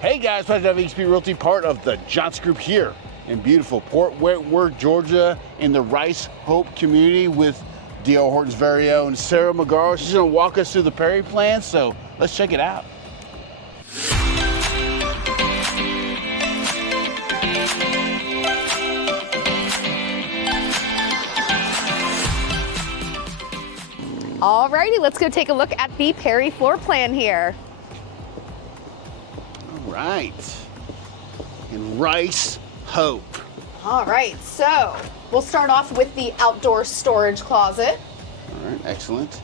Hey guys, President of HB Realty, part of the Johnson Group here in beautiful Port Wentworth, Georgia, in the Rice Hope community with DR Horton's very own Sarah McGarr. She's gonna walk us through the Pantry plan, so let's check it out. Alrighty, let's go take a look at the Pantry floor plan here. All right, in Rice Hope. All right, so we'll start off with the outdoor storage closet. All right, excellent.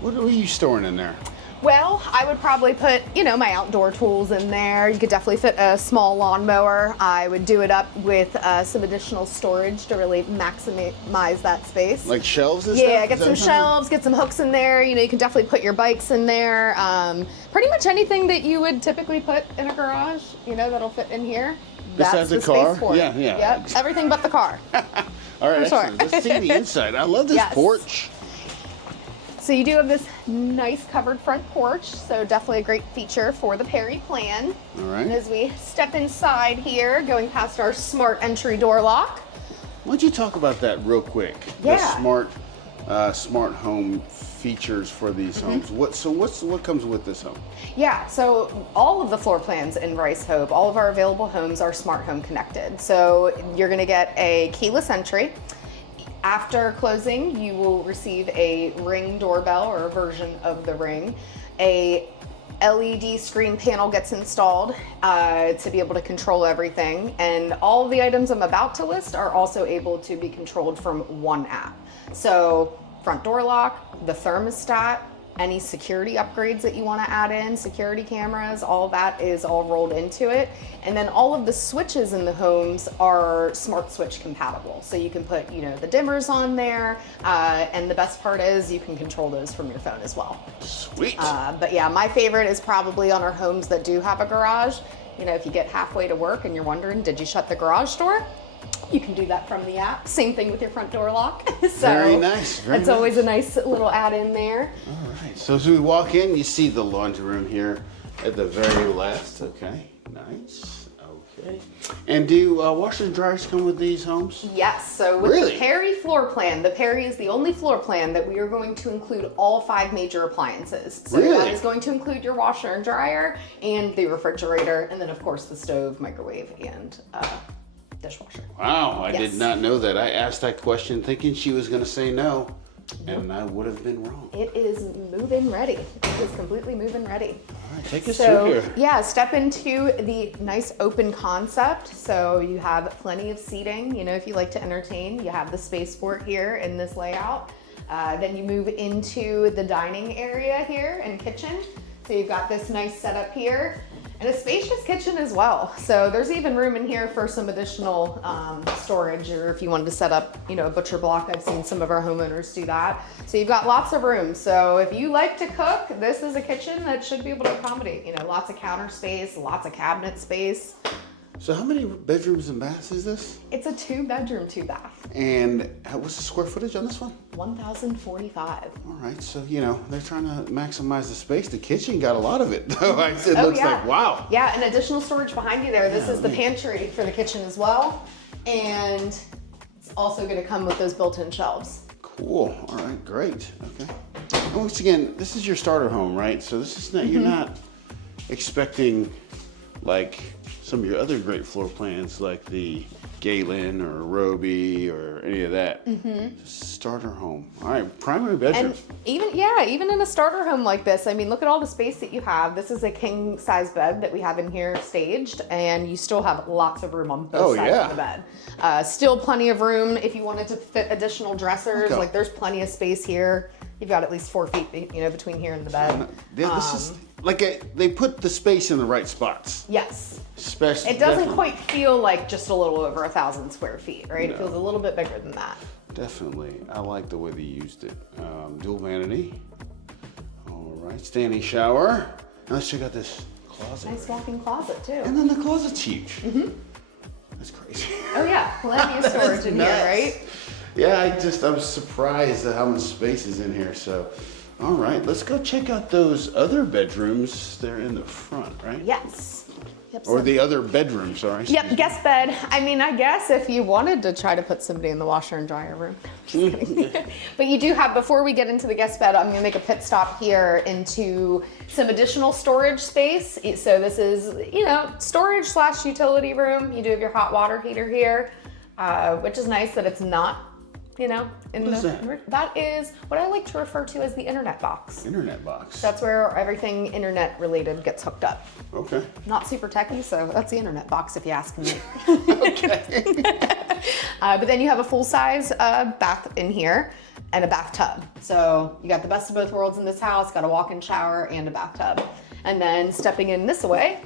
What are you storing in there? Well, I would probably put, my outdoor tools in there. You could definitely fit a small lawnmower. I would do it up with some additional storage to really maximize that space. Like shelves and stuff? Yeah, get some shelves, get some hooks in there. You can definitely put your bikes in there. Pretty much anything that you would typically put in a garage, that'll fit in here. Besides the car? Yeah. Yep, everything but the car. All right, For excellent. sure. Let's see the inside. I love this porch. So you do have this nice covered front porch, so definitely a great feature for the Pantry plan. All right. And as we step inside here, going past our smart entry door lock. Why don't you talk about that real quick? Yeah. The smart home features for these homes. What comes with this home? Yeah, so all of the floor plans in Rice Hope, all of our available homes are smart home connected. So you're gonna get a keyless entry. After closing, you will receive a Ring doorbell or a version of the Ring. A LED screen panel gets installed to be able to control everything. And all of the items I'm about to list are also able to be controlled from one app. So front door lock, the thermostat, any security upgrades that you want to add in, security cameras, all that is all rolled into it. And then all of the switches in the homes are smart switch compatible. So you can put, the dimmers on there. And the best part is you can control those from your phone as well. Sweet. But yeah, my favorite is probably on our homes that do have a garage. If you get halfway to work and you're wondering, did you shut the garage door? You can do that from the app. Same thing with your front door lock. So very nice. It's always a nice little add-in there. All right. So as we walk in, you see the laundry room here at the very left. Okay. Nice. Okay. And do washers and dryers come with these homes? Yes. So with the Pantry floor plan, the Pantry is the only floor plan that we are going to include all 5 major appliances. So that is going to include your washer and dryer and the refrigerator, and then of course the stove, microwave, and dishwasher. Wow, I did not know that. I asked that question thinking she was going to say no, and I would have been wrong. It is move-in ready. It is completely move-in ready. All right, take us through here. Yeah, step into the nice open concept. So you have plenty of seating. If you like to entertain, you have the space for it here in this layout. Then you move into the dining area here and kitchen. So you've got this nice setup here. And a spacious kitchen as well. So there's even room in here for some additional storage, or if you wanted to set up, a butcher block. I've seen some of our homeowners do that. So you've got lots of room. So if you like to cook, this is a kitchen that should be able to accommodate, lots of counter space, lots of cabinet space. So how many bedrooms and baths is this? It's a 2-bedroom, 2-bath. And what's the square footage on this one? 1,045. All right, so they're trying to maximize the space. The kitchen got a lot of it, though. It looks like, wow. Yeah, and additional storage behind you there. This is the pantry for the kitchen as well. And it's also going to come with those built-in shelves. Cool. All right, great. Okay. And once again, this is your starter home, right? So this is not, you're not expecting like some of your other great floor plans like the Galen or Roby or any of that. Just starter home. All right, primary bedroom. And even in a starter home like this, look at all the space that you have. This is a king size bed that we have in here staged, and you still have lots of room on both sides of the bed. Still plenty of room if you wanted to fit additional dressers. Okay. Like there's plenty of space here. You've got at least 4 feet, between here and the bed. This is like they put the space in the right spots. Yes. Especially, it doesn't quite feel like just a little over 1,000 square feet, right? No. It feels a little bit bigger than that. Definitely. I like the way they used it. Dual vanity. All right, standing shower. Now let's check out this closet. Nice walk-in closet too. And then the closet's huge. That's crazy. Oh yeah, plenty of storage in here, right? Yeah, I'm surprised at how much space is in here. So, all right, let's go check out those other bedrooms. They're in the front, right? Yes. Yep, Or so- the other bedroom, sorry. Yep, guest bed. I mean, I guess if you wanted to try to put somebody in the washer and dryer room. Just kidding. But you do have, before we get into the guest bed, I'm gonna make a pit stop here into some additional storage space. So this is, you know, storage / utility room. You do have your hot water heater here, which is nice that it's not, you know, in What is that is what I like to refer to as the internet box. Internet box. That's where everything internet related gets hooked up. Okay. Not super techy, so that's the internet box if you ask me. Okay. But then you have a full-size bath in here and a bathtub. So you got the best of both worlds in this house, got a walk-in shower and a bathtub. And then stepping in this way,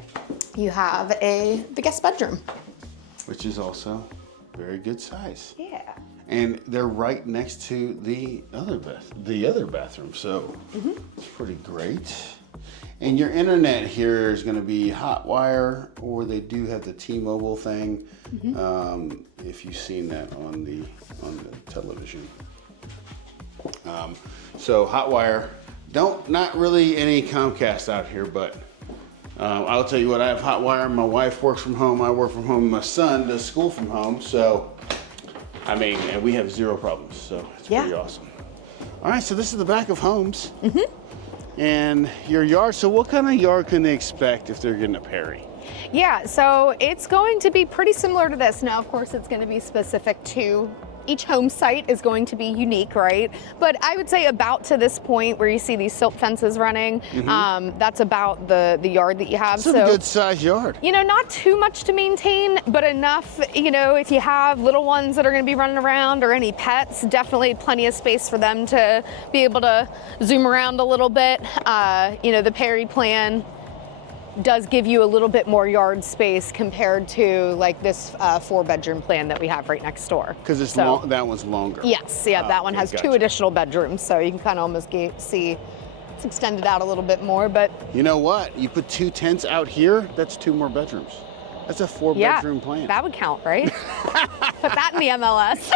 you have the guest bedroom. Which is also very good size. Yeah. And they're right next to the other bathroom, so it's pretty great. And your internet here is going to be hot wire, or they do have the T-Mobile thing. If you've seen that on the television. So hot wire. Not really any Comcast out here, but I'll tell you what, I have hot wire. My wife works from home. I work from home. My son does school from home. So, I mean, and we have zero problems. So it's pretty awesome. All right, so this is the back of homes. And your yard. So what kind of yard can they expect if they're getting a Perry? Yeah, so it's going to be pretty similar to this. Now, of course, it's going to be specific to each home site is going to be unique, right? But I would say about to this point where you see these silt fences running, that's about the yard that you have. It's a good sized yard. You know, not too much to maintain, but enough, you know, if you have little ones that are going to be running around or any pets, definitely plenty of space for them to be able to zoom around a little bit. You know, the Perry plan does give you a little bit more yard space compared to like this 4-bedroom plan that we have right next door. Because it's that one's longer. Yes, yeah, that one has 2 additional bedrooms, so you can kind of almost see it's extended out a little bit more. But you know what? You put 2 tents out here, that's 2 more bedrooms. That's a 4-bedroom plan. That would count, right? Put that in the MLS.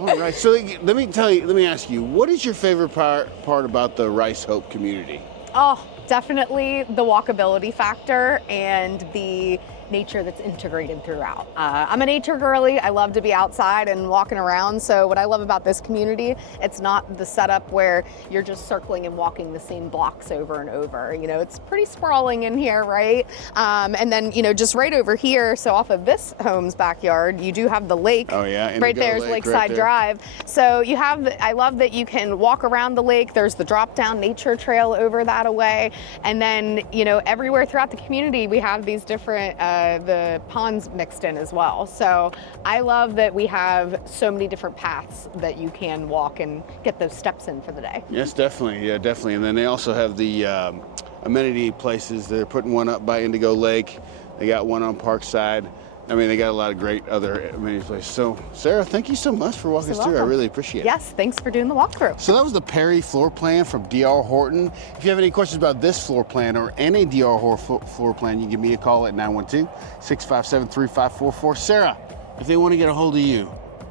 All right, so let me ask you, what is your favorite part about the Rice Hope community? Oh, definitely the walkability factor and the nature that's integrated throughout. I'm a nature girly. I love to be outside and walking around. So what I love about this community, it's not the setup where you're just circling and walking the same blocks over and over. You know, it's pretty sprawling in here, right? And then, you know, just right over here, so off of this home's backyard, you do have the lake. Oh yeah, right there's Lakeside Drive. So you have, I love that you can walk around the lake. There's the drop down nature trail over that away. And then, you know, everywhere throughout the community, we have these different, the ponds mixed in as well. So I love that we have so many different paths that you can walk and get those steps in for the day. Yes, definitely. Yeah, definitely. And then they also have the amenity places. They're putting one up by Indigo Lake. They got one on Parkside. I mean, they got a lot of great other amenity places. So, Sarah, thank you so much for walking us through. I really appreciate it. Yes, thanks for doing the walkthrough. So that was the Perry floor plan from DR Horton. If you have any questions about this floor plan or any DR Horton floor plan, you can give me a call at 912-657-3544. Sarah, if they want to get a hold of you,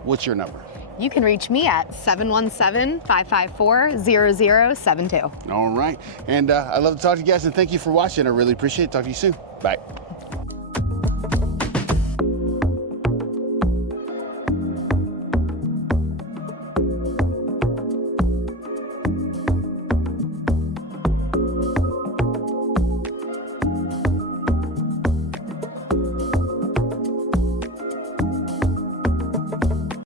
what's your number? You can reach me at 717-554-0072. All right. And I love to talk to you guys, and thank you for watching. I really appreciate it. Talk to you soon. Bye.